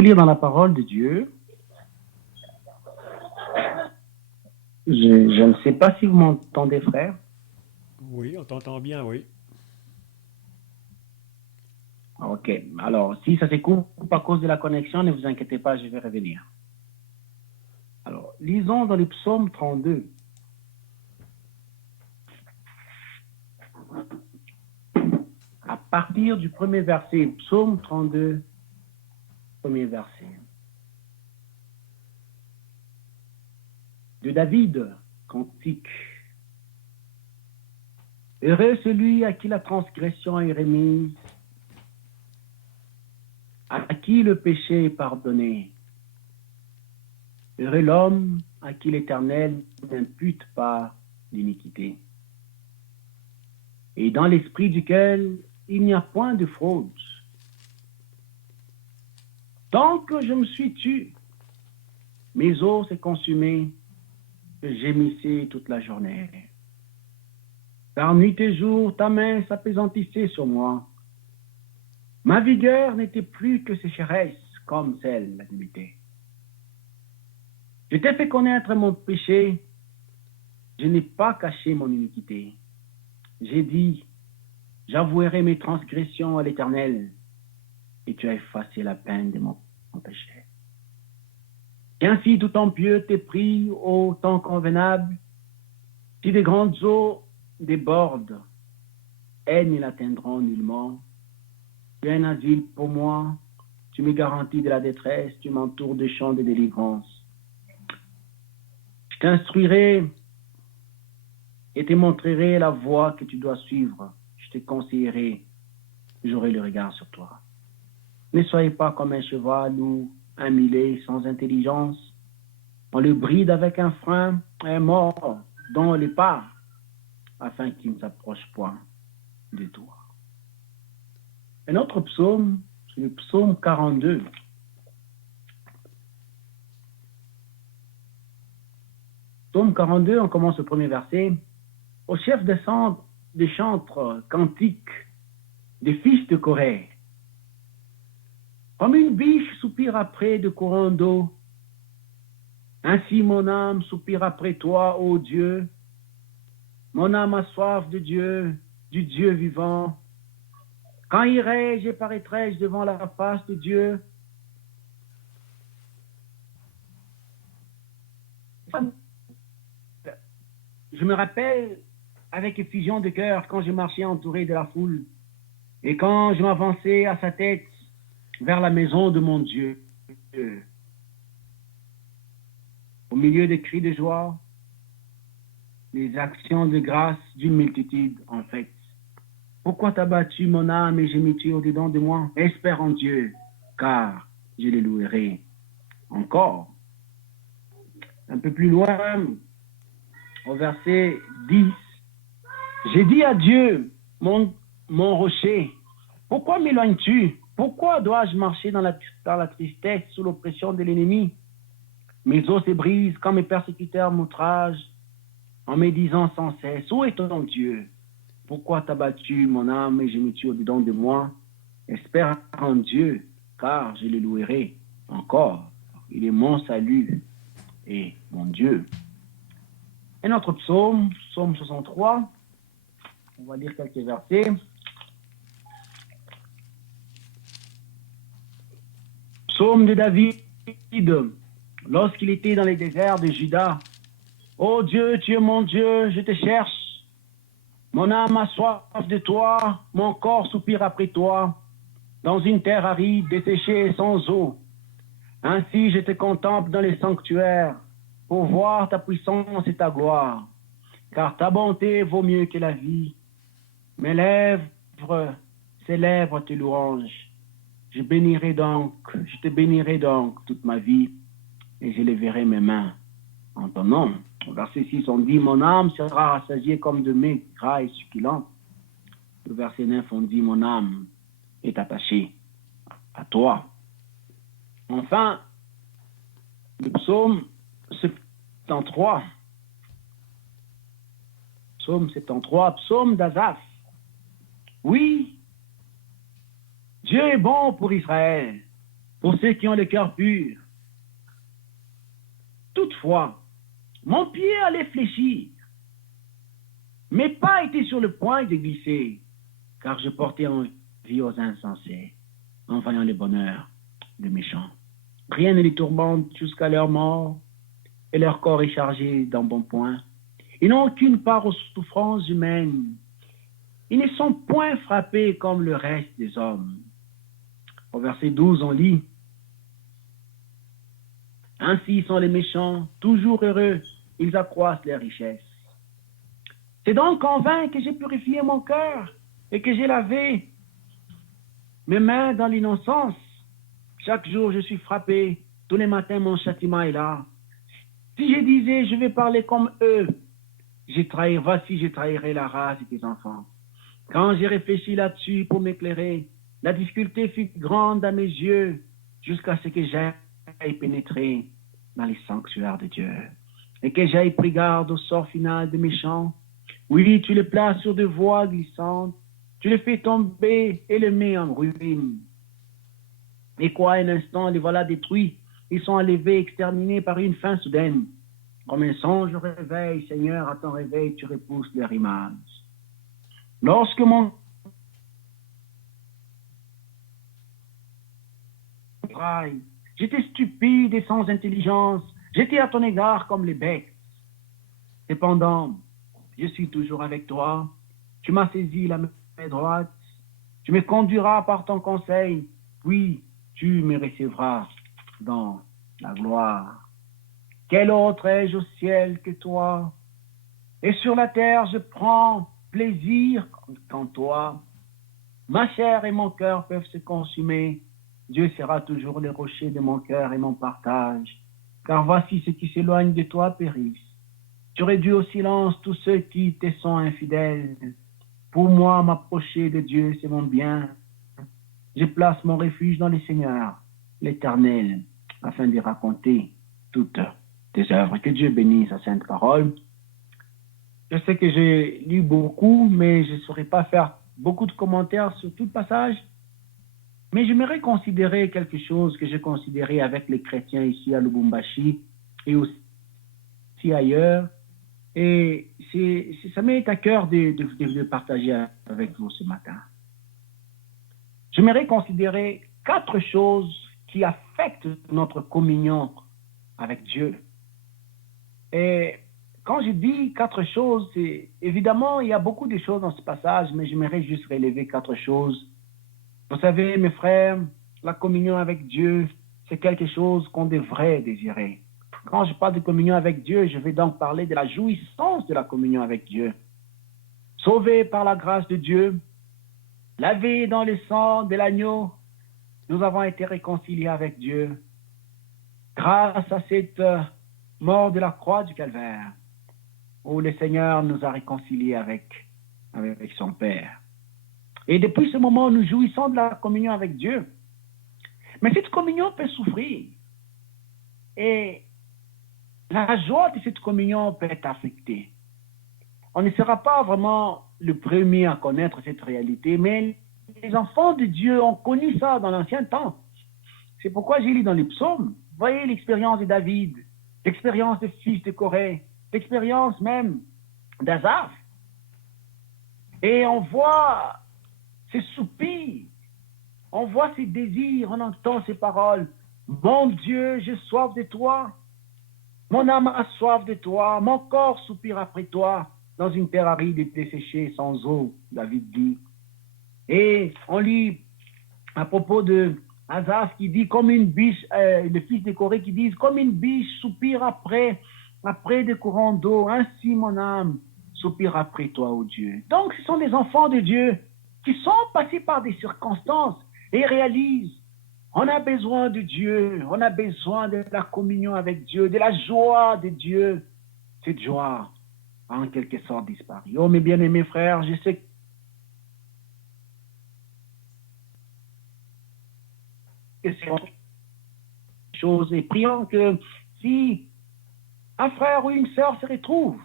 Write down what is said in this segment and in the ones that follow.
Lire dans la parole de Dieu. Je ne sais pas si vous m'entendez, frère. Oui, on t'entend bien, oui. Ok. Alors, si ça se coupe à cause de la connexion, ne vous inquiétez pas, je vais revenir. Alors, lisons dans le psaume 32. À partir du premier verset, psaume 32, premier verset. De David, cantique. Heureux celui à qui la transgression est remise, à qui le péché est pardonné. Heureux l'homme à qui l'Éternel n'impute pas l'iniquité, et dans l'esprit duquel il n'y a point de fraude. Tant que je me suis tu, mes os s'est consumé, je gémissais toute la journée. Car nuit et jour, ta main s'appesantissait sur moi. Ma vigueur n'était plus que sécheresse, comme celle de la nuitée. Je t'ai fait connaître mon péché, je n'ai pas caché mon iniquité. J'ai dit, j'avouerai mes transgressions à l'Éternel, et tu as effacé la peine de mon péché. Qu'ainsi tout en pieux t'es pris au temps convenable, si des grandes eaux débordent, elles ne l'atteindront nullement. Tu es un asile pour moi, tu me garantis de la détresse, tu m'entoures de champs de délivrance. Je t'instruirai et te montrerai la voie que tu dois suivre. Je te conseillerai, j'aurai le regard sur toi. Ne soyez pas comme un cheval ou un mulet sans intelligence. On le bride avec un frein, un mort dont les pas, afin qu'il ne s'approche point de toi. Un autre psaume, c'est le psaume 42. Psaume 42, on commence le premier verset. Au chef des chantres cantiques des fils de Corée, comme une biche soupire après de courants d'eau, ainsi mon âme soupire après toi, ô Dieu. Mon âme a soif de Dieu, du Dieu vivant. Quand irai-je et paraîtrai-je devant la face de Dieu? Je me rappelle avec effusion de cœur quand je marchais entouré de la foule et quand je m'avançais à sa tête vers la maison de mon Dieu. Au milieu des cris de joie, les actions de grâce d'une multitude en fait. Pourquoi t'as battu mon âme et gémis-tu au-dedans de moi? Espère en Dieu, car je le louerai encore. Un peu plus loin, au verset 10, j'ai dit à Dieu, mon rocher, pourquoi m'éloignes-tu? Pourquoi dois-je marcher dans la tristesse sous l'oppression de l'ennemi? Mes os se brisent quand mes persécuteurs m'outragent en me disant sans cesse, où est ton Dieu? Pourquoi t'as battu mon âme et gémis-tu au-dedans de moi? Espère en Dieu, car je le louerai encore. Il est mon salut et mon Dieu. Un autre psaume, psaume 63. On va lire quelques versets. Psaume de David, lorsqu'il était dans les déserts de Juda. Ô Dieu, tu es mon Dieu, je te cherche. Mon âme a soif de toi, mon corps soupire après toi, dans une terre aride, desséchée et sans eau. Ainsi je te contemple dans les sanctuaires, pour voir ta puissance et ta gloire. Car ta bonté vaut mieux que la vie. Mes lèvres célèbrent tes louanges. Je te bénirai donc toute ma vie, et je lèverai mes mains en ton nom. Au verset 6, on dit, mon âme sera rassasiée comme de mets gras et succulents. Le verset 9, on dit, mon âme est attachée à toi. Enfin, le psaume 73. Psaume 73, psaume d'Asaph. Oui, Dieu est bon pour Israël. pour ceux qui ont le cœur pur. Toutefois, mon pied allait fléchir. Mes pas étaient sur le point de glisser, car je portais envie aux insensés, en voyant le bonheur des méchants. Rien ne les tourmente jusqu'à leur mort, et leur corps est chargé d'embonpoint. Ils n'ont aucune part aux souffrances humaines. Ils ne sont point frappés comme le reste des hommes. Au verset 12, on lit: Ainsi sont les méchants, toujours heureux, ils accroissent leurs richesses. C'est donc en vain que j'ai purifié mon cœur et que j'ai lavé mes mains dans l'innocence. Chaque jour, je suis frappé. Tous les matins, mon châtiment est là. Si je disais, je vais parler comme eux, voici, je trahirai la race de tes enfants. Quand j'ai réfléchi là-dessus pour m'éclairer, la difficulté fut grande à mes yeux jusqu'à ce que j'aille pénétrer dans les sanctuaires de Dieu et que j'aille pris garde au sort final des méchants. Oui, tu les places sur des voies glissantes, tu les fais tomber et les mets en ruine. Et quoi, un instant, les voilà détruits, ils sont enlevés, exterminés par une fin soudaine. Comme un songe au réveil, Seigneur, à ton réveil, tu repousses leur image. Lorsque mon j'étais stupide et sans intelligence, j'étais à ton égard comme les bêtes. Cependant, je suis toujours avec toi, tu m'as saisi la main droite, tu me conduiras par ton conseil, puis tu me recevras dans la gloire. Quel autre ai-je au ciel que toi? Et sur la terre, je prends plaisir qu'en toi. Ma chair et mon cœur peuvent se consumer. Dieu sera toujours le rocher de mon cœur et mon partage. Car voici ceux qui s'éloignent de toi périssent. Tu réduis au silence tous ceux qui te sont infidèles. Pour moi, m'approcher de Dieu, c'est mon bien. Je place mon refuge dans le Seigneur, l'Éternel, afin de raconter toutes tes œuvres. Que Dieu bénisse sa sainte parole. Je sais que j'ai lu beaucoup, mais je ne saurais pas faire beaucoup de commentaires sur tout le passage. Mais j'aimerais considérer quelque chose que j'ai considéré avec les chrétiens ici à Lubumbashi et aussi ailleurs. Et ça m'est à cœur de partager avec vous ce matin. J'aimerais considérer 4 choses qui affectent notre communion avec Dieu. Et quand je dis 4 choses, c'est évidemment, il y a beaucoup de choses dans ce passage, mais j'aimerais juste relever 4 choses. Vous savez, mes frères, la communion avec Dieu, c'est quelque chose qu'on devrait désirer. Quand je parle de communion avec Dieu, je vais donc parler de la jouissance de la communion avec Dieu. Sauvés par la grâce de Dieu, lavés dans le sang de l'agneau, nous avons été réconciliés avec Dieu grâce à cette mort de la croix du Calvaire, où le Seigneur nous a réconciliés avec son Père. Et depuis ce moment, nous jouissons de la communion avec Dieu. Mais cette communion peut souffrir. Et la joie de cette communion peut être affectée. On ne sera pas vraiment le premier à connaître cette réalité, mais les enfants de Dieu ont connu ça dans l'ancien temps. C'est pourquoi j'ai lu dans les psaumes, voyez l'expérience de David, l'expérience des fils de Corée, l'expérience même d'Asaph. Et on voit ses soupirs, on voit ses désirs, on entend ses paroles. Mon Dieu, j'ai soif de toi. Mon âme a soif de toi. Mon corps soupire après toi. Dans une terre aride et desséchée sans eau, David dit. Et on lit à propos de Asaph qui dit comme une biche, le fils de Corée qui dit comme une biche soupire après des courants d'eau. Ainsi mon âme soupire après toi, ô Dieu. Donc ce sont des enfants de Dieu qui sont passés par des circonstances et réalisent, on a besoin de Dieu, on a besoin de la communion avec Dieu, de la joie de Dieu. Cette joie a en quelque sorte disparu. Oh mes bien-aimés frères, je sais que c'est une chose et prions que si un frère ou une sœur se retrouve,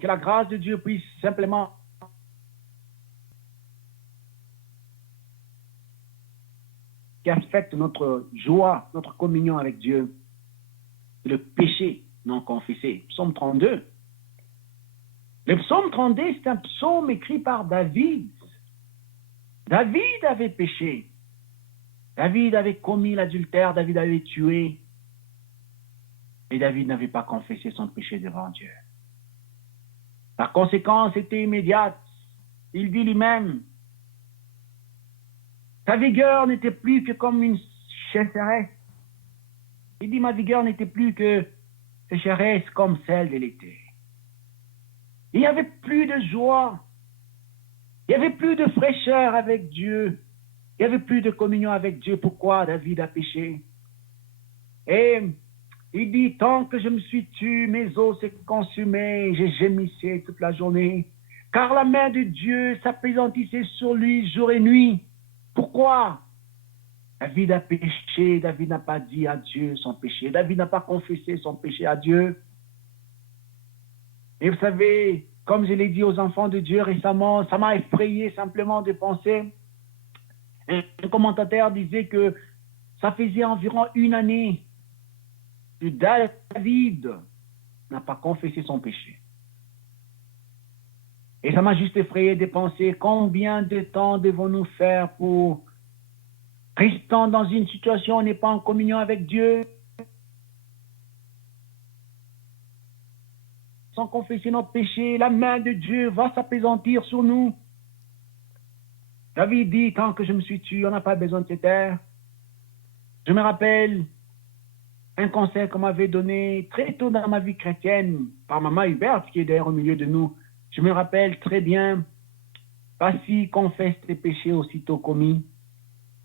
que la grâce de Dieu puisse simplement qui affecte notre joie, notre communion avec Dieu. C'est le péché non confessé. Psaume 32. Le psaume 32, c'est un psaume écrit par David. David avait péché. David avait commis l'adultère, David avait tué. Et David n'avait pas confessé son péché devant Dieu. La conséquence était immédiate. Il dit lui-même, sa vigueur n'était plus que comme une sécheresse. Il dit, ma vigueur n'était plus que sécheresse comme celle de l'été. Il n'y avait plus de joie. Il n'y avait plus de fraîcheur avec Dieu. Il n'y avait plus de communion avec Dieu. Pourquoi David a péché? Et il dit, tant que je me suis tué, mes os s'est consumé, j'ai gémissé toute la journée, car la main de Dieu s'appesantissait sur lui jour et nuit. Pourquoi? David a péché, David n'a pas dit à Dieu son péché, David n'a pas confessé son péché à Dieu. Et vous savez, comme je l'ai dit aux enfants de Dieu récemment, ça m'a effrayé simplement de penser. Un commentateur disait que ça faisait environ une année que David n'a pas confessé son péché. Et ça m'a juste effrayé de penser combien de temps devons-nous faire pour, restant dans une situation où on n'est pas en communion avec Dieu, sans confesser notre péché, la main de Dieu va s'appesantir sur nous. David dit, tant que je me suis tué, on n'a pas besoin de cette terre. Je me rappelle un conseil qu'on m'avait donné très tôt dans ma vie chrétienne par maman Hubert, qui est d'ailleurs au milieu de nous. Je me rappelle très bien, vas-y, confesse tes péchés aussitôt commis.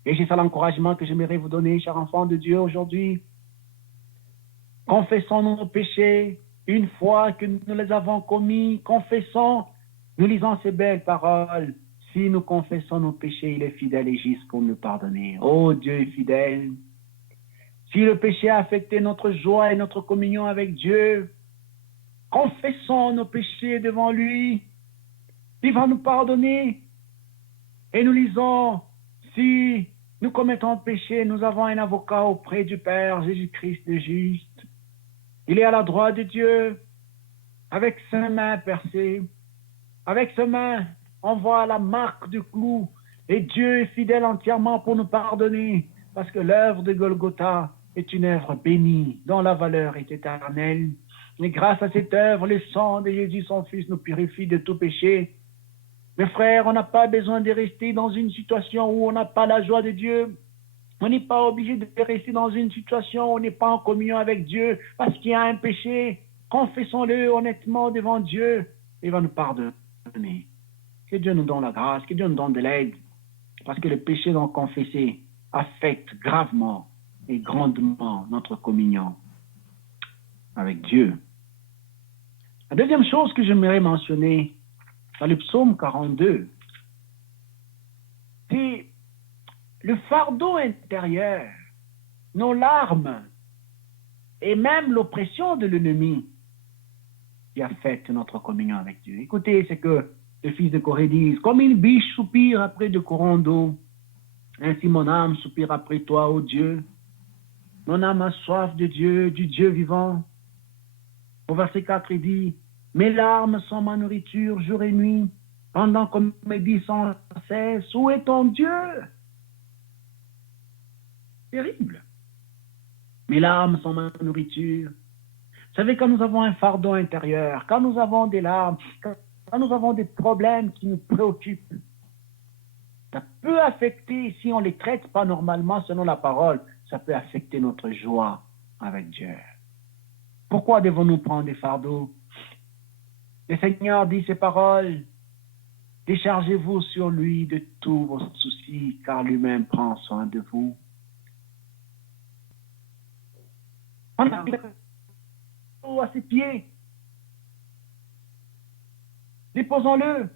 Et c'est ça l'encouragement que j'aimerais vous donner, chers enfants de Dieu, aujourd'hui. Confessons nos péchés une fois que nous les avons commis. Confessons, nous lisons ces belles paroles. Si nous confessons nos péchés, il est fidèle et juste pour nous pardonner. Oh, Dieu est fidèle. Si le péché a affecté notre joie et notre communion avec Dieu, confessons nos péchés devant lui. Il va nous pardonner. Et nous lisons, si nous commettons péché, nous avons un avocat auprès du Père, Jésus-Christ le juste. Il est à la droite de Dieu, avec sa main percée. Avec sa main, on voit la marque du clou. Et Dieu est fidèle entièrement pour nous pardonner, parce que l'œuvre de Golgotha est une œuvre bénie, dont la valeur est éternelle. Et grâce à cette œuvre, le sang de Jésus, son Fils, nous purifie de tout péché. Mes frères, on n'a pas besoin de rester dans une situation où on n'a pas la joie de Dieu. On n'est pas obligé de rester dans une situation où on n'est pas en communion avec Dieu parce qu'il y a un péché. Confessons-le honnêtement devant Dieu. Il va nous pardonner. Que Dieu nous donne la grâce, que Dieu nous donne de l'aide. Parce que le péché non confessé affecte gravement et grandement notre communion avec Dieu. La deuxième chose que j'aimerais mentionner dans le psaume 42, c'est le fardeau intérieur, nos larmes et même l'oppression de l'ennemi qui affectent notre communion avec Dieu. Écoutez ce que le fils de Corée dit, comme une biche soupire après de courants d'eau, ainsi mon âme soupire après toi, ô Dieu. Mon âme a soif de Dieu, du Dieu vivant. Au verset 4, il dit, mes larmes sont ma nourriture jour et nuit, pendant qu'on me dit sans cesse, où est ton Dieu? Terrible. Mes larmes sont ma nourriture. Vous savez, quand nous avons un fardeau intérieur, quand nous avons des larmes, quand nous avons des problèmes qui nous préoccupent, ça peut affecter, si on ne les traite pas normalement selon la parole, ça peut affecter notre joie avec Dieu. Pourquoi devons-nous prendre des fardeaux? Le Seigneur dit ces paroles, déchargez-vous sur lui de tous vos soucis, car lui-même prend soin de vous. On a à ses pieds. Déposons-le.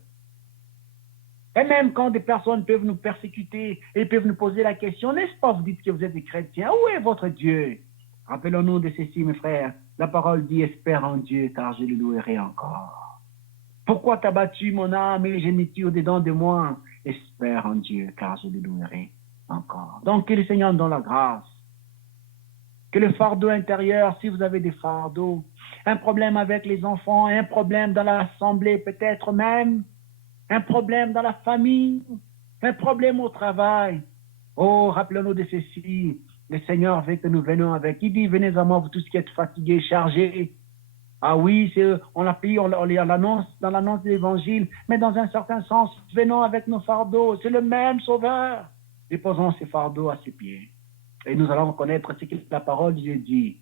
Et même quand des personnes peuvent nous persécuter et peuvent nous poser la question, n'est-ce pas, vous dites que vous êtes des chrétiens, où est votre Dieu? Rappelons-nous de ceci, mes frères. La parole dit, espère en Dieu, car je le louerai encore. Pourquoi t'as battu mon âme et gémis-tu au-dedans de moi? Espère en Dieu, car je le louerai encore. Donc, que le Seigneur nous donne la grâce. Que le fardeau intérieur, si vous avez des fardeaux, un problème avec les enfants, un problème dans l'assemblée peut-être même, un problème dans la famille, un problème au travail. Oh, rappelons-nous de ceci. Le Seigneur veut que nous venions avec. Il dit, venez à moi, vous tous qui êtes fatigués, chargés. Ah oui, on l'annonce dans l'annonce de l'Évangile, mais dans un certain sens, venons avec nos fardeaux. C'est le même Sauveur. Déposons ces fardeaux à ses pieds. Et nous allons reconnaître ce que la parole de Dieu dit.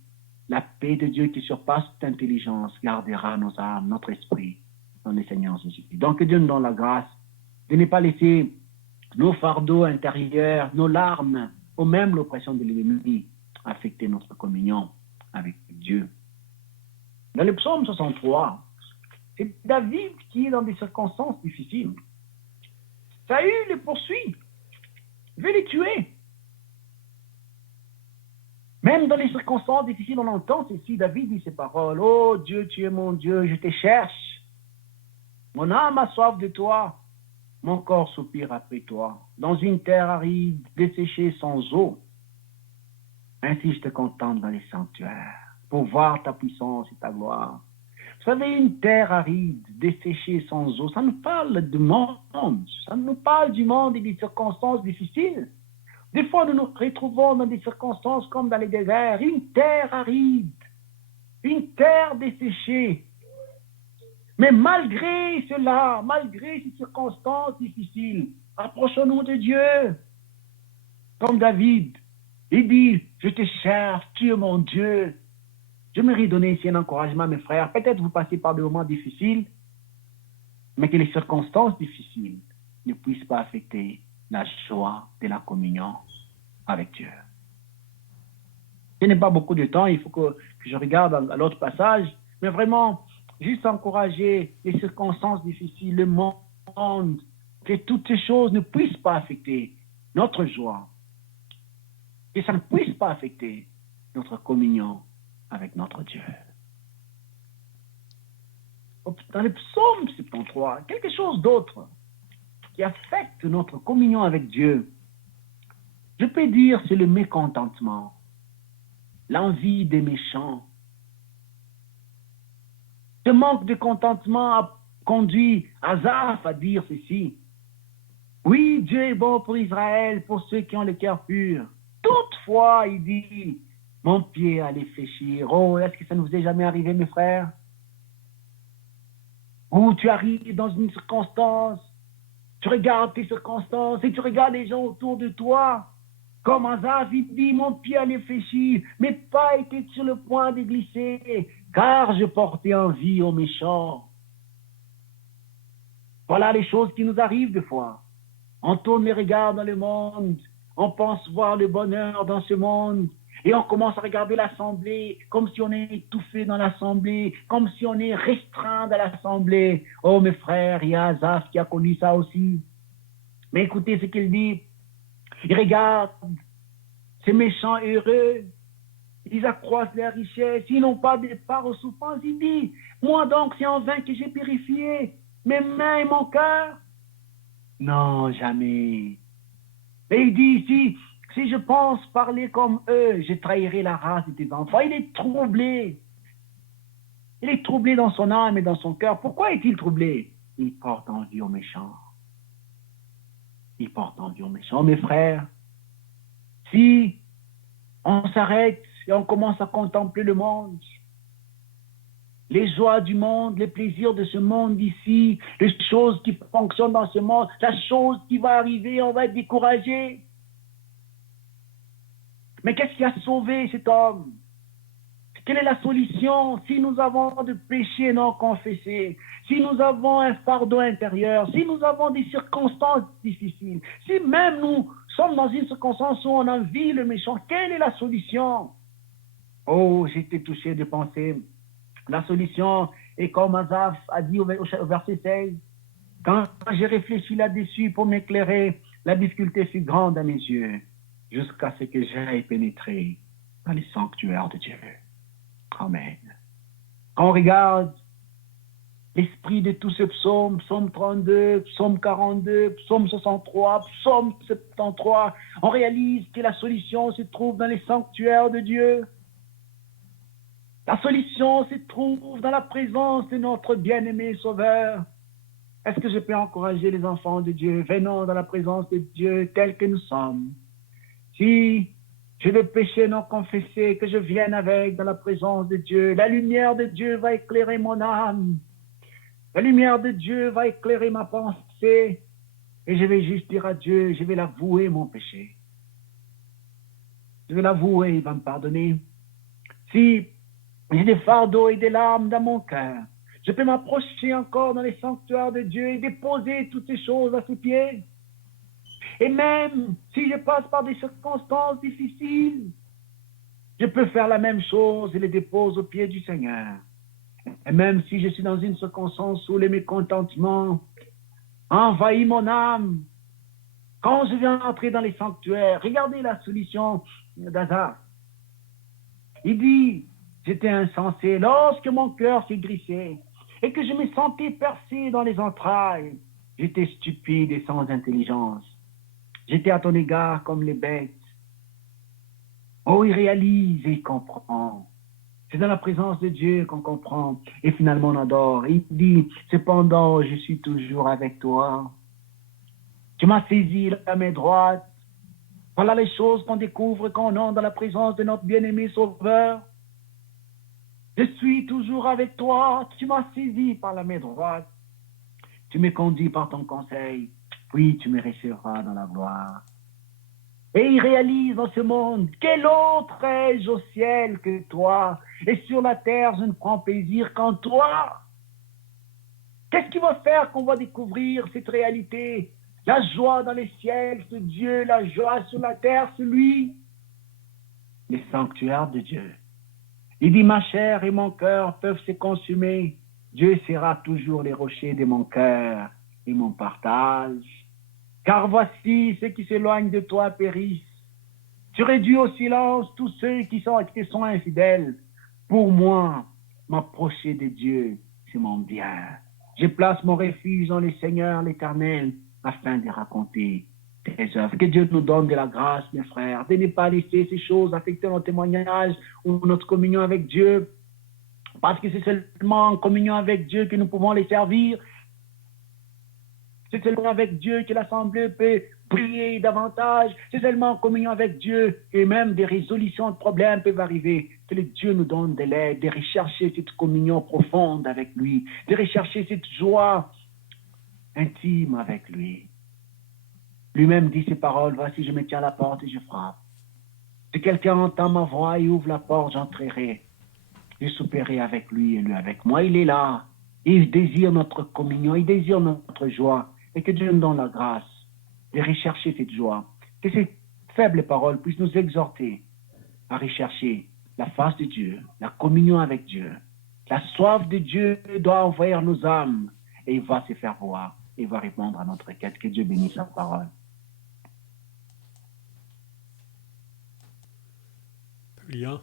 La paix de Dieu qui surpasse toute intelligence gardera nos âmes, notre esprit, dans le Seigneur Jésus. Donc que Dieu nous donne la grâce de ne pas laisser nos fardeaux intérieurs, nos larmes, ou même l'oppression de l'ennemi affecter notre communion avec Dieu. Dans le psaume 63, c'est David qui est dans des circonstances difficiles. Saül les poursuit, veut les tuer. Même dans les circonstances difficiles, on entend ceci. David dit ces paroles. Oh Dieu, tu es mon Dieu, je te cherche. Mon âme a soif de toi. Mon corps soupire après toi. Dans une terre aride, desséchée sans eau. Ainsi je te contente dans les sanctuaires, pour voir ta puissance et ta gloire. Vous savez, une terre aride, desséchée sans eau, ça nous parle du monde. Ça nous parle du monde et des circonstances difficiles. Des fois, nous nous retrouvons dans des circonstances comme dans les déserts, une terre aride, une terre desséchée. Mais malgré cela, malgré ces circonstances difficiles, approchons-nous de Dieu. Comme David, il dit, je te cherche, tu es mon Dieu. Je me donner ici un encouragement, mes frères. Peut-être vous passez par des moments difficiles, mais que les circonstances difficiles ne puissent pas affecter la joie de la communion avec Dieu. Je n'ai pas beaucoup de temps, il faut que je regarde à l'autre passage, mais vraiment, juste encourager les circonstances difficiles, le monde, que toutes ces choses ne puissent pas affecter notre joie, que ça ne puisse pas affecter notre communion avec notre Dieu. Dans le psaume 73, quelque chose d'autre qui affecte notre communion avec Dieu, je peux dire c'est le mécontentement, l'envie des méchants. Ce manque de contentement a conduit Asaph à dire ceci. Oui, Dieu est bon pour Israël, pour ceux qui ont le cœur pur. Toutefois, il dit, mon pied allait fléchir. Oh, est-ce que ça ne vous est jamais arrivé, mes frères? Où tu arrives dans une circonstance, tu regardes tes circonstances et tu regardes les gens autour de toi. Comme Asaph, il dit, mon pied allait fléchir, mes pas étaient sur le point de glisser, car je portais envie aux méchants. Voilà les choses qui nous arrivent des fois. On tourne les regards dans le monde, on pense voir le bonheur dans ce monde, et on commence à regarder l'assemblée comme si on est étouffé dans l'assemblée, comme si on est restreint dans l'assemblée. Oh mes frères, il y a Asaph qui a connu ça aussi. Mais écoutez ce qu'il dit. Il regarde ces méchants heureux, ils accroissent leurs richesses, ils n'ont pas de part aux souffrances. Il dit, moi donc c'est en vain que j'ai purifié mes mains et mon cœur. Non, jamais. Et il dit ici, si je pense parler comme eux, je trahirai la race de tes enfants. Il est troublé. Il est troublé dans son âme et dans son cœur. Pourquoi est-il troublé? Il porte envie aux méchants. Il porte envie aux méchants. Mes frères, si on s'arrête et on commence à contempler le monde, les joies du monde, les plaisirs de ce monde ici, les choses qui fonctionnent dans ce monde, la chose qui va arriver, on va être découragé. Mais qu'est-ce qui a sauvé cet homme? Quelle est la solution? Si nous avons de péchés non confessés, si nous avons un fardeau intérieur, si nous avons des circonstances difficiles, si même nous sommes dans une circonstance où on envie le méchant, quelle est la solution? Oh, j'étais touché de penser. La solution est comme Asaph a dit au verset 16. Quand j'ai réfléchi là-dessus pour m'éclairer, la difficulté fut grande à mes yeux, jusqu'à ce que j'aille pénétrer dans les sanctuaires de Dieu. Amen. Quand on regarde Esprit de tous ces psaumes, psaume 32, psaume 42, psaume 63, psaume 73, on réalise que la solution se trouve dans les sanctuaires de Dieu. La solution se trouve dans la présence de notre bien-aimé Sauveur. Est-ce que je peux encourager les enfants de Dieu? Venons dans la présence de Dieu tel que nous sommes. Si j'ai des péchés non confessés, que je vienne avec dans la présence de Dieu, la lumière de Dieu va éclairer mon âme. La lumière de Dieu va éclairer ma pensée. Et je vais juste dire à Dieu, je vais l'avouer mon péché. Je vais l'avouer, il va me pardonner. Si j'ai des fardeaux et des larmes dans mon cœur, je peux m'approcher encore dans les sanctuaires de Dieu et déposer toutes ces choses à ses pieds. Et même si je passe par des circonstances difficiles, je peux faire la même chose et les dépose aux pieds du Seigneur. Et même si je suis dans une circonstance où le mécontentement envahit mon âme, quand je viens entrer dans les sanctuaires, regardez la solution d'Azar. Il dit, j'étais insensé lorsque mon cœur s'aigrissait et que je me sentais percé dans les entrailles. J'étais stupide et sans intelligence. J'étais à ton égard comme les bêtes. Oh, il réalise et il comprend. C'est dans la présence de Dieu qu'on comprend et finalement on adore. Il dit, cependant, je suis toujours avec toi. Tu m'as saisi la main droite. Voilà les choses qu'on découvre quand on entre dans la présence de notre bien-aimé Sauveur. Je suis toujours avec toi. Tu m'as saisi par la main droite. Tu me conduis par ton conseil. Puis tu me recevras dans la gloire. Et il réalise dans ce monde, quel autre ai-je au ciel que toi? Et sur la terre, je ne prends plaisir qu'en toi. Qu'est-ce qui va faire qu'on va découvrir cette réalité? La joie dans les ciels, c'est Dieu. La joie sur la terre, c'est lui. Les sanctuaires de Dieu. Il dit, ma chair et mon cœur peuvent se consumer. Dieu sera toujours les rochers de mon cœur et mon partage. Car voici, ceux qui s'éloignent de toi périssent. Tu réduis au silence tous ceux qui sont infidèles. Pour moi, m'approcher de Dieu, c'est mon bien. Je place mon refuge dans le Seigneur l'Éternel afin de raconter tes œuvres. Que Dieu nous donne de la grâce, mes frères, de ne pas laisser ces choses affecter notre témoignage ou notre communion avec Dieu. Parce que c'est seulement en communion avec Dieu que nous pouvons les servir. C'est seulement avec Dieu que l'Assemblée peut prier davantage. C'est seulement en communion avec Dieu que même des résolutions de problèmes peuvent arriver. Que le Dieu nous donne de l'aide, de rechercher cette communion profonde avec lui, de rechercher cette joie intime avec lui. Lui-même dit ces paroles, voici je me tiens à la porte et je frappe. Si quelqu'un entend ma voix et ouvre la porte, j'entrerai. Je souperai avec lui et lui avec moi. Il est là. Il désire notre communion, il désire notre joie. Et que Dieu nous donne la grâce de rechercher cette joie. Que ces faibles paroles puissent nous exhorter à rechercher la face de Dieu, la communion avec Dieu. La soif de Dieu doit envahir nos âmes et il va se faire voir. Il va répondre à notre quête. Que Dieu bénisse sa parole. Prions.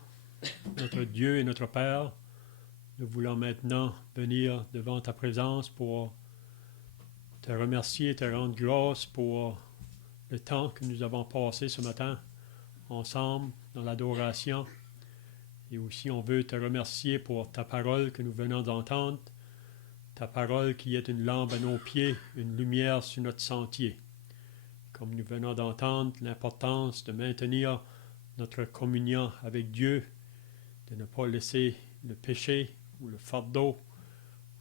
Notre Dieu et notre Père, nous voulons maintenant venir devant ta présence pour te remercier et te rendre grâce pour le temps que nous avons passé ce matin ensemble dans l'adoration. Et aussi, on veut te remercier pour ta parole que nous venons d'entendre, ta parole qui est une lampe à nos pieds, une lumière sur notre sentier. Comme nous venons d'entendre, l'importance de maintenir notre communion avec Dieu, de ne pas laisser le péché ou le fardeau,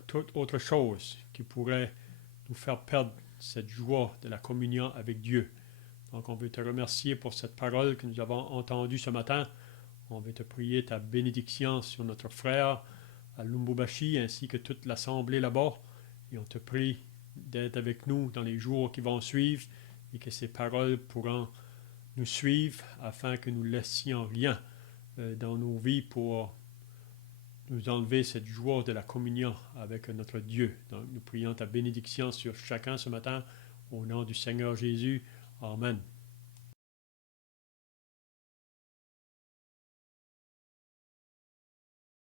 toute autre chose qui pourrait nous faire perdre cette joie de la communion avec Dieu. Donc, on veut te remercier pour cette parole que nous avons entendue ce matin. On veut te prier ta bénédiction sur notre frère à Lubumbashi ainsi que toute l'assemblée là-bas. Et on te prie d'être avec nous dans les jours qui vont suivre et que ces paroles pourront nous suivre afin que nous ne laissions rien dans nos vies pour nous enlever cette joie de la communion avec notre Dieu. Donc, nous prions ta bénédiction sur chacun ce matin au nom du Seigneur Jésus. Amen.